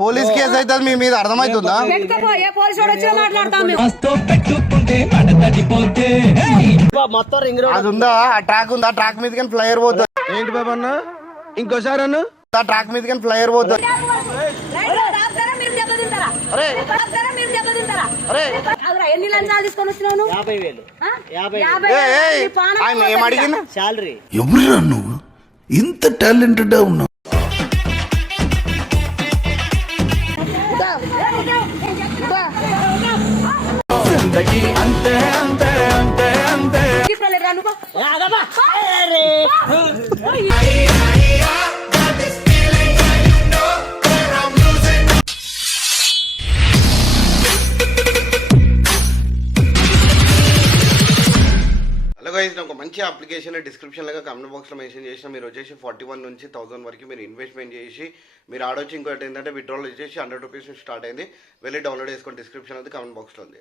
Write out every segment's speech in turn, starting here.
Police case అయితే మీ మీద అర్థమవుతుందా? అది ఉందా? ఆ ట్రాక్ ఉందా? ట్రాక్ మీద కానీ ఫ్లైర్ పోతుంది. ఏంటి బాబా అన్న ఇంకోసారి అన్న ఆ ట్రాక్ మీద కానీ ఫ్లైర్ పోతుంది. ఆయన ఏం అడిగిందా? ఎవరురా నువ్వు ఇంత టాలెంటెడ్ ఉన్నావు? అంతే అంతే అంతే అంతే ఒక మంచి అప్లికేషన్ డిస్క్రిప్షన్ లాగా కామెంట్ బాక్స్ లో మెన్షన్ చేసిన. మీరు వచ్చేసి 41 నుంచి 1000 వరకు మీరు ఇన్వెస్ట్మెంట్ చేసి మీరు ఆడొచ్చి. ఇంకోటి ఏంటంటే విత్డ్రాల్ వచ్చేసి 100 రూపీస్ స్టార్ట్ అయింది. వెళ్ళి డౌన్లోడ్ చేసుకొని డిస్క్రిప్షన్ అది కామెంట్ బాక్స్ లో ఉంది.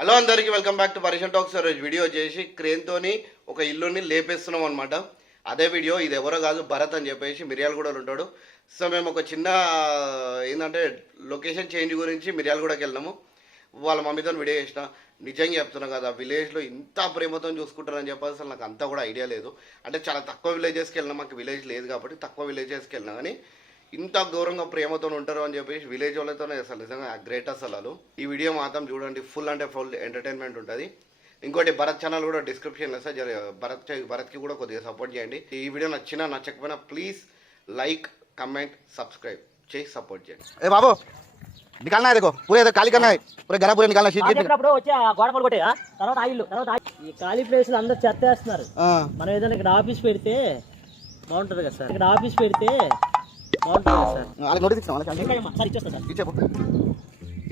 హలో అందరికీ వెల్కమ్ బ్యాక్ టు పరిషన్ టాక్స్. రోజు వీడియో వచ్చేసి క్రేన్ తోని ఒక ఇల్లుని లేపేస్తున్నాం అనమాట. అదే వీడియో. ఇది ఎవరో కాదు, భరత్ అని చెప్పేసి మిర్యాలగూడలో ఉంటాడు. సో మేము ఒక చిన్న ఏంటంటే లొకేషన్ చేంజ్ గురించి మిర్యాలగూడకి వెళ్ళినాము. వాళ్ళ మమ్మీతో వీడియో చేసిన. నిజంగా చెప్తున్నాం కదా, విలేజ్లో ఇంత ప్రేమతో చూసుకుంటారని చెప్పి అసలు నాకు అంతా కూడా ఐడియా లేదు. అంటే చాలా తక్కువ విలేజెస్కి వెళ్ళినా, మాకు విలేజ్ లేదు కాబట్టి తక్కువ విలేజెస్కి వెళ్ళినా, కానీ ఇంత గౌరవంగా ప్రేమతో ఉంటారు అని చెప్పేసి విలేజ్ వాళ్ళతోనే అసలు నిజంగా గ్రేట్ అసలు. ఈ వీడియో మాత్రం చూడండి, ఫుల్ అంటే ఫుల్ ఎంటర్టైన్మెంట్ ఉంటుంది. ఇంకోటి భరత్ ఛానల్ కూడా డిస్క్రిప్షన్లో సార్, భరత్కి కూడా కొద్దిగా సపోర్ట్ చేయండి. ఈ వీడియో నచ్చినా నచ్చకపోయినా ప్లీజ్ లైక్ కమెంట్ సబ్స్క్రైబ్ చేసి సపోర్ట్ చేయండి. ఏ బాబు निकालना है, देखो पूरे खाली करना है, पूरे घर पूरे निकालना शीट వచ్చి గోడ పలు కొట్టే తర్వాత ఆయిల్ తర్వాత ఈ ఖాళీ ప్లేస్ అందరూ చెత్తేస్తున్నారు. మనం ఏదైనా ఇక్కడ ఆఫీస్ పెడితే బాగుంటుంది కదా సార్. ఇక్కడ ఆఫీస్ పెడితే బాగుంటుంది కదా సార్. వాళ్ళకి నోటీస్ ఇస్తాం. సార్ ఇచ్చేస్తా సార్. ఇచ్చేపు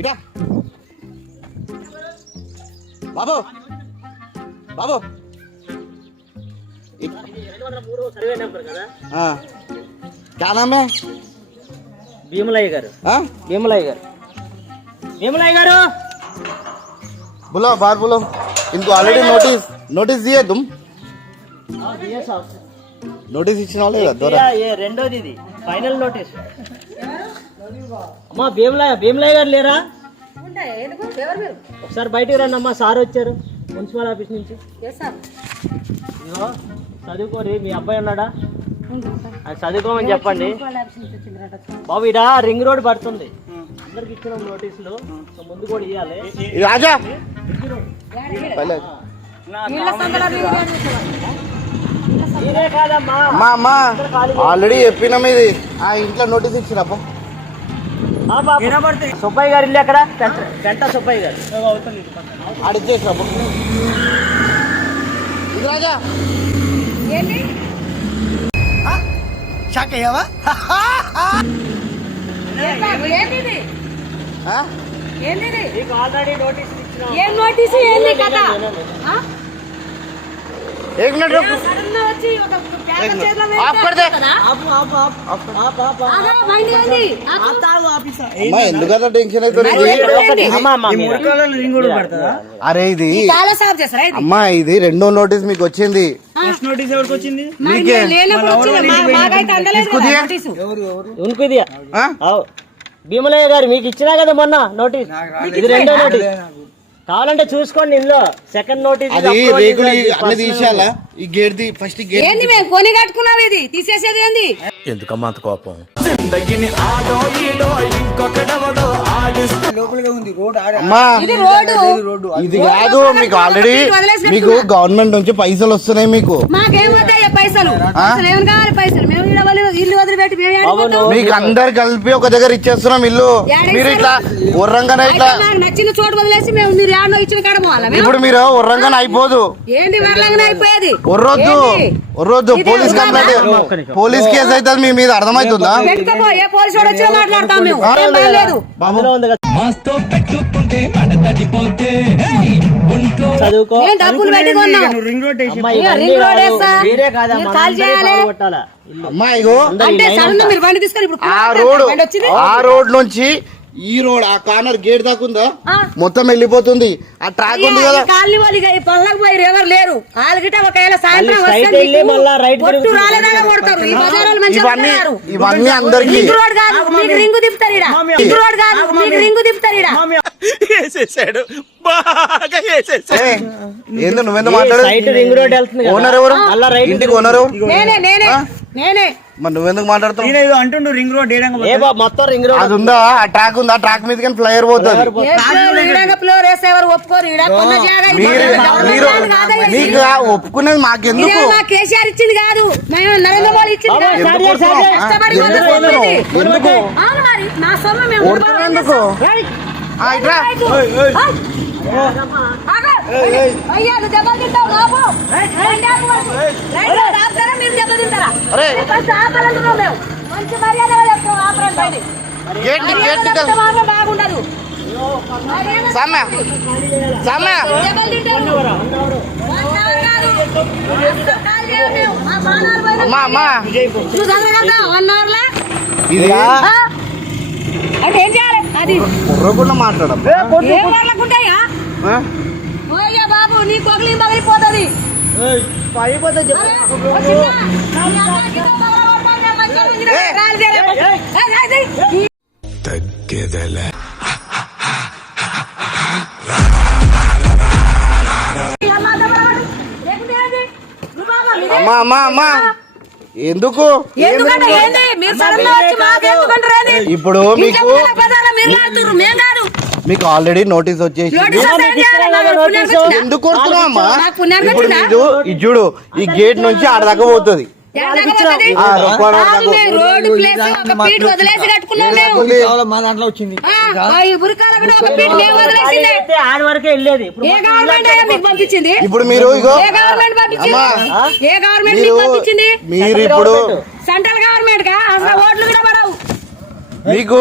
ఇటా బాబు బాబు 203 సర్వే నెంబర్ కదా. क्या नाम है? భీమలయ్య గారు. భీమలయ్య గారు. भीमलाई गारू बोलो बाहर बोलो. इनको ऑलरेडी नोटिस दिए तुम? दिए साहब. नोटिस ఇచ్చిన వాళ్ళే కదా. ये రెండోది ఇది ఫైనల్ నోటీస్. అమ్మా భీమలయ్య గారు లేరా? ఒకసారి బయటికి రండి అమ్మా, సార్ వచ్చారు మున్సిపల్ ఆఫీస్ నుంచి. చదువుకోరి, మీ అబ్బాయి ఉన్నాడా? అది చదువుకోమని చెప్పండి బాబు. ఇడా రింగ్ రోడ్ పడుతుంది, అందరికి ఇచ్చిన నోటీసులు ముందు కూడా ఇవ్వాలి. రాజా కాదమ్మా, ఆల్రెడీ చెప్పినాం. ఇది ఆ ఇంట్లో నోటీస్ ఇచ్చిన సుబ్బయ్య గారు ఇల్లు ఎక్కడ? గంట సుబ్బయ్య గారు ఆడిచ్చేసిన. ఇది రాజా షాక్ అయ్యావా? ఆల్రెడీ నోటీస్ ఇచ్చిన. ఏం నోటీస్? ఏంది కథ? एक मिनट रुक. आप कर दे. అమ్మా ఎందుకంటే టెన్షన్ అరే ఇది అమ్మా, ఇది రెండో నోటీస్ మీకు వచ్చింది. నోటీస్ ఎవరికి వచ్చింది? భీమలయ్య గారు మీకు ఇచ్చినా కదా మొన్న నోటీస్. ఇది రెండో నోటీస్. కావాలంటే చూసుకోండి, ఇందులో సెకండ్ నోటీస్. అది రేకులు అన్ని తీసేయాలా? ఈ గేట్ ది ఫస్ట్ గేట్ ఏంది మేము కొని కట్టుకున్నాం, ఇది తీసేసేది ఏంది? ఎందుకమ్మా అంత కోపం? అమ్మా ఇది కాదు, మీకు ఆల్రెడీ మీకు గవర్నమెంట్ నుంచి పైసలు వస్తున్నాయి. మీకు మాకేం వద్దాయా పైసలు? ఏం కావాలి పైసలు? మేము ఇల్లు వదిలిపెట్టి మీకు అందరు కలిపి ఒక దగ్గర ఇచ్చేస్తున్నాం ఇల్లు. మీరు ఇట్లా ఉర్రంగానే ఇట్లా నచ్చిన చోటు వదిలేసి మేము మీరు ఏడో ఇచ్చిన కాడ పోవాలా? ఇప్పుడు మీరు ఉర్రంగానే అయిపోదు. ఏంటి వర్లంగానే అయిపోయేది? ఒర్రొద్దు. పోలీస్ కంప్లైంట్, పోలీస్ కేసు అయితే మీ మీద అర్థమవుతుందా? పోలీసు వచ్చి మాట్లాడతాం మేము. డబ్బులు పెట్టి కొన్నాం. అమ్మా ఇగో అంటే మీరు బండి తీసుకొని ఆ రోడ్ నుంచి ఈ రోడ్ ఆ కార్నర్ గేట్ దాకా ఉందా ఆ. మొత్తం వెళ్ళిపోతుంది ఆ ట్రాక్ ఉంది కదా కాలనీ వాళ్ళు ఇక ఈ పనులకు పోయి ఎవరు లేరు వాళ్ళకిట ఒకవేళ సాయంత్రం మళ్ళీ వస్తే straight వెళ్ళి మీకు మళ్ళా right పొట్టు తిరుగుతుంది. రాలేదాకా కొడతారు ఈ బజార్లో మంచిగా ఇవన్నీ ఉన్నారు. ఇవన్నీ అందరికి రింగ్ రోడ్ కాదు మీకు రింగు తిప్పుతారు ఈడ రింగ్ రోడ్ కాదు మీకు రింగు తిప్పుతారు ఈడ వేసేసాడు బాగా వేసేసాడు. ఏందో నువ్వెందుకు మాట్లాడు సైట్ రింగ్ రోడ్ వెళ్తుంది కదా. ఓనర్ ఎవరు మళ్ళా రైట్ ఇంటికి ఓనర్ ఎవరు నేనే మరి నువ్వెందుకు మాట్లాడుతావు ఈయన ఏదో అంటుండు రింగ్ రోడ్ ఏ బాబు మొత్తం రింగ్ రోడ్ అది ఉందా ఆ ట్రాక్ ఉందా ఆ ట్రాక్ మీద కానీ ఫ్లైర్ పోతుంది ఫ్లోర్ వేస్తే ఎవరు ఒప్పుకోరు ఈడ కొన్న జాగా ఇది మీరు గవర్నమెంట్ మీరు వాళ్ళు కాదయ్యా. మీకు ఆ ఒప్పుకునేది మాకెందుకు ఇదే మా కేసీఆర్ ఇచ్చింది కాదు మేము నరేంద్ర మోడీ ఇచ్చింది కాదు. ఎందుకు వస్తున్నావు? కష్టపడి ఎందుకు కొనుక్కుంది. వస్తున్నావు? ఎందుకు అవును మరి నా సొమ్ము మేము కొడుతున్నావు ఎందుకు? ఆ, ఇట్రా. అయ్యా నువ్వు దెబ్బలు తింటావు బాబు ఆపుతారా మీరు దెబ్బలు తింటారా అరే. ఫస్ట్ ఆపాలంటున్నాం మేము మంచి మర్యాద చెప్తాం ఆపరం బయట గేట్ ని- గేట్ ని కల్- మాత్రం బాగుండదు సామ్య సామ్య దెబ్బలు తింటారు 1 hour కాదు. అస్సలు కాల్ చేయము మేము. మా ప్రాణాలు పోయినా అమ్మా అమ్మా నువ్వు చదవగలరా 1 hour లా ఇది అంటే ఏం చేయాలి అది కుర్రకుండా మాట్లాడడం ఏం వాళ్ళకుంటాయా ఓయ్యా బాబు నీ కొగలి పగిలిపోతుంది తగ్గేదలే. అమ్మా అమ్మా అమ్మా ఎందుకు ఎందుకంటే ఏంది మీరు సడన్గా వచ్చి మాకు ఎందుకంటారు ఏంది? ఇప్పుడు మీ మీకు చెప్పిన పదాలు మీరు లాడుతుర్రు, మేం కాదు. మీకు ఆల్రెడీ నోటీస్ వచ్చేసి నోటీస్ వస్తే ఏం చేయాలి? నాకు పుణ్యానికి వచ్చిందా? ఎందుకు కొడుతున్నావు అమ్మా నాకు పుణ్యానికి ఇప్పుడు వచ్చిందా? మీరు ఇది చూడు ఈ గేట్ నుంచి ఆడదాకా పోతుంది ఎక్కడికి పోతుంది? ఆ, రొప్ప కాదు, మేము రోడ్డు ప్లేస్ ఒక పీట వదిలేసి కట్టుకున్నాం మేము. మా దాంట్లో వచ్చింది ఈ బురికాల మీద ఒక పీట మేము వదిలేసిందే. అయితే ఆడి వరకే వెళ్ళేది ఇప్పుడు ఏ గవర్నమెంట్ అయ్యా మీకు పంపించింది? ఇప్పుడు మీరు ఇగో ఏ గవర్నమెంట్ పంపించింది? అమ్మా. ఏ గవర్నమెంట్ మీరు మీకు పంపించింది? మీరు ఇప్పుడు సెంట్రల్ గవర్నమెంట్ గా అసలు ఓట్లు కూడా పడవు. మీకు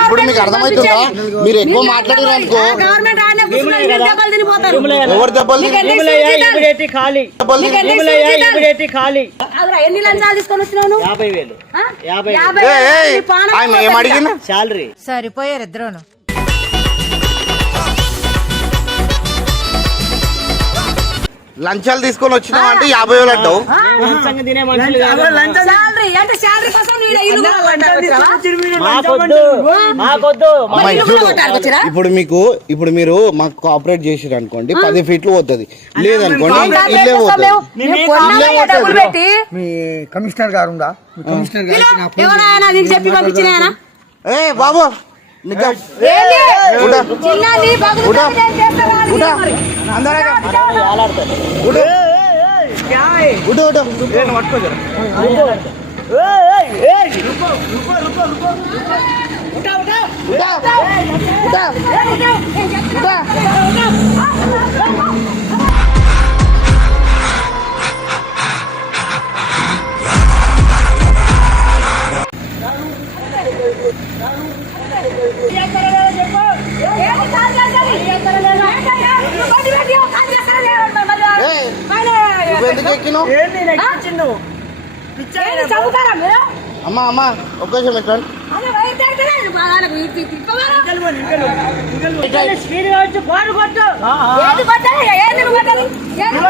ఇప్పుడు మీకు అర్థమవుతుందా మీరు ఎక్కువ మాట్లాడారు అనుకో గవర్నమెంట్ ఆడనే కూర్చున్నారు, మీరు దెబ్బలు తినిపోతారు. ఎవరు దెబ్బలు మీకు ఎన్ని భూములయ్యా, జీతాలు? ఇమిడియట్ ఖాళీ దెబ్బలు మీకు ఎన్ని భూములయ్యా, జీతాలు? ఇమిడియట్ ఖాళీ అవురా, ఎన్ని లంచాలు తీసుకొని వచ్చినావు నువ్వు? 50,000 ఆ? 50,000 ఏయ్, ఏయ్, నీ పానం ఆయన ఏం పోతుంది అడిగినా శాలరీ సరిపోయారు ఇద్దరును. లంచాలు తీసుకొని వచ్చినావు అంటే 50,000 అంటావు లంచంగా తినే మనుషులు కాదు. శాలరీ అంటే శాలరీ కోసం నువ్వు ఈడ ఇల్లు కూడా కొట్టడానికి వచ్చావా? మాకొద్దు మాకొద్దు అమ్మా, ఇల్లు ఇది కూడా చూడు. కొట్టడానికి వచ్చారా? ఇప్పుడు మీరు మాకు కోఆపరేట్ చేసిరు అనుకోండి 10 ఫీట్లు పోతుంది లేదనుకోండి ఏం కాదు, ఇల్లే ఏం పోతుంది చేస్తావు? మేము కొన్నామయ్యా డబ్బులు పెట్టి. మీ కమిషనర్ గారు ఉందా మీ కమిషనర్ గారికి ఎవరైనా నీకు చెప్పి పంపించినాయనా? ఏ బాబు నిజం. ఏంది? ఉడా. చిన్నది బతుకు ఉడా. ఏం చేస్తావా అని ఉడా. మరి. అందరగా వేలాడతాడు. ఉడు. ఉడు, ఉడు. ఏంది కాదు చేసేది? నువ్వు బండి పెట్టి ఓ కాదు చేస్తానే మళ్ళీ ఏయ్, పైన నువ్వు ఎందుకు ఎక్కినావు ఏంది చదువుతారా మీరు? అమ్మా అమ్మా ఒక్క నిమిషం ఎక్కండి అదే బయట ఎక్కడే వాళ్ళకు తిప్పవారా? స్పీడ్ గా వచ్చి బాడు కొట్టు ఏంది కొట్టాలి? ఏంది నువ్వు కొట్టాలి? ఏంది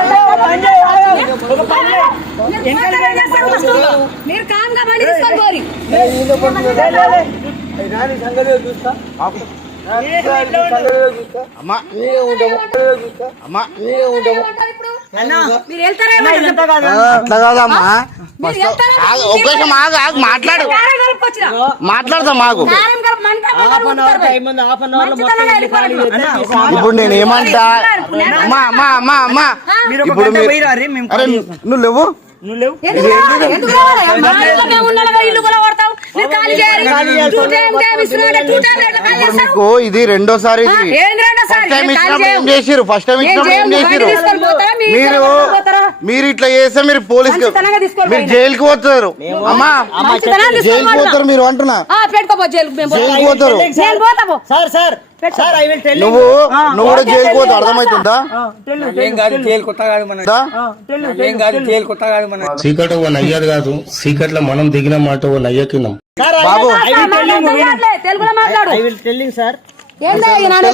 కొట్టాలి? మీరు కామ్గా బండి తీసుకొని పోరి. అమ్మా అమ్మా మీరు వెళ్తారేమో అట్లా కాదమ్మా మీరు వెళ్తారా? ఆగు, ఒక్క నిమిషం ఆగు ఆగు మాట్లాడు కారం కలుపుకొచ్చినా? మాట్లాడదాం మాకు కారం కలుపు మంట హాఫ్ అన్ అవర్ టైం ఉంది హాఫ్ అన్ అవర్ లో మొత్తం ఇల్లు ఖాళీ చేస్తే ఇప్పుడు నేను ఏమంటా అమ్మా అమ్మా అమ్మా అమ్మా ఇప్పుడు మీరు అరే నువ్వు లేవు ఎందుకు రావాలి? ఎందుకు రావాలి? మా ఇంట్లో మేము ఉండాలిగా ఇల్లు కూడా కొడతాం. మీరు ఖాళీ చేయాలి. టూ టైం ఇస్తున్నారంటే టూ టైం ఎట్లా ఖాళీ ఇప్పుడు చేస్తారు? మీకు ఇది రెండోసారి ఇది ఏంది రెండోసారి? ఫస్ట్ టైం మీరు ఖాళీ ఇచ్చినప్పుడు ఏం చేయము. చేసిరు ఫస్ట్ టైం ఇచ్చినప్పుడు ఏం బండి చేసిరు తీసుకొని పోతారా? మీ ఇంట్లో మీరు తీసుకొని పోతారా? మీరు ఇట్లా చేస్తే మీరు పోలీస్ మంచితనంగా తీసుకొని మీరు పోయినా. జైలుకి పోతారు అమ్మా మంచితనాన్ని తీసుకొని జైలుకి పోతున్నా. పోతారు మీరు అంటున్నా పెట్టుకోపో జైలుకు మేము పోతాం. జైలుకి పోతారు నేను పోతాము. Sir sir I will tell నువ్వు కూడా జైలుకు పోతావు, అర్థమవుతుందా? ఏం కాదు జైలు కొత్త కాదు మన ఏం కాదు జైలు కొత్త కాదు మన చీకటి ఓ నయ్యది కాదు, చీకట్లో మనం దిగిన మాట ఓ నయ్య కిందం. బాబు తెలుగులో మాట్లాడు. ఐ విల్ టెల్లింగ్ సార్ ఏందా ఈ నాన్న?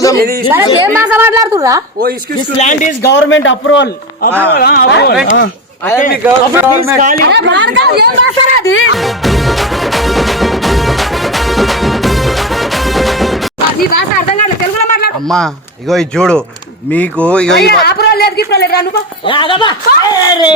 సరే, ఏం భాష మాట్లాడుతుర్రా? Oh excuse this land is government approval. అరే భార్గవ్, ఏం భాష రా అది? ఈ భాష అర్థం కాదు, తెలుగులో మాట్లాడు. అమ్మా ఇగో ఇది చూడు, మీకు ఇగో ఆపురాలు లేదు గిఫ్ట్ లేదు అనుకో. అరే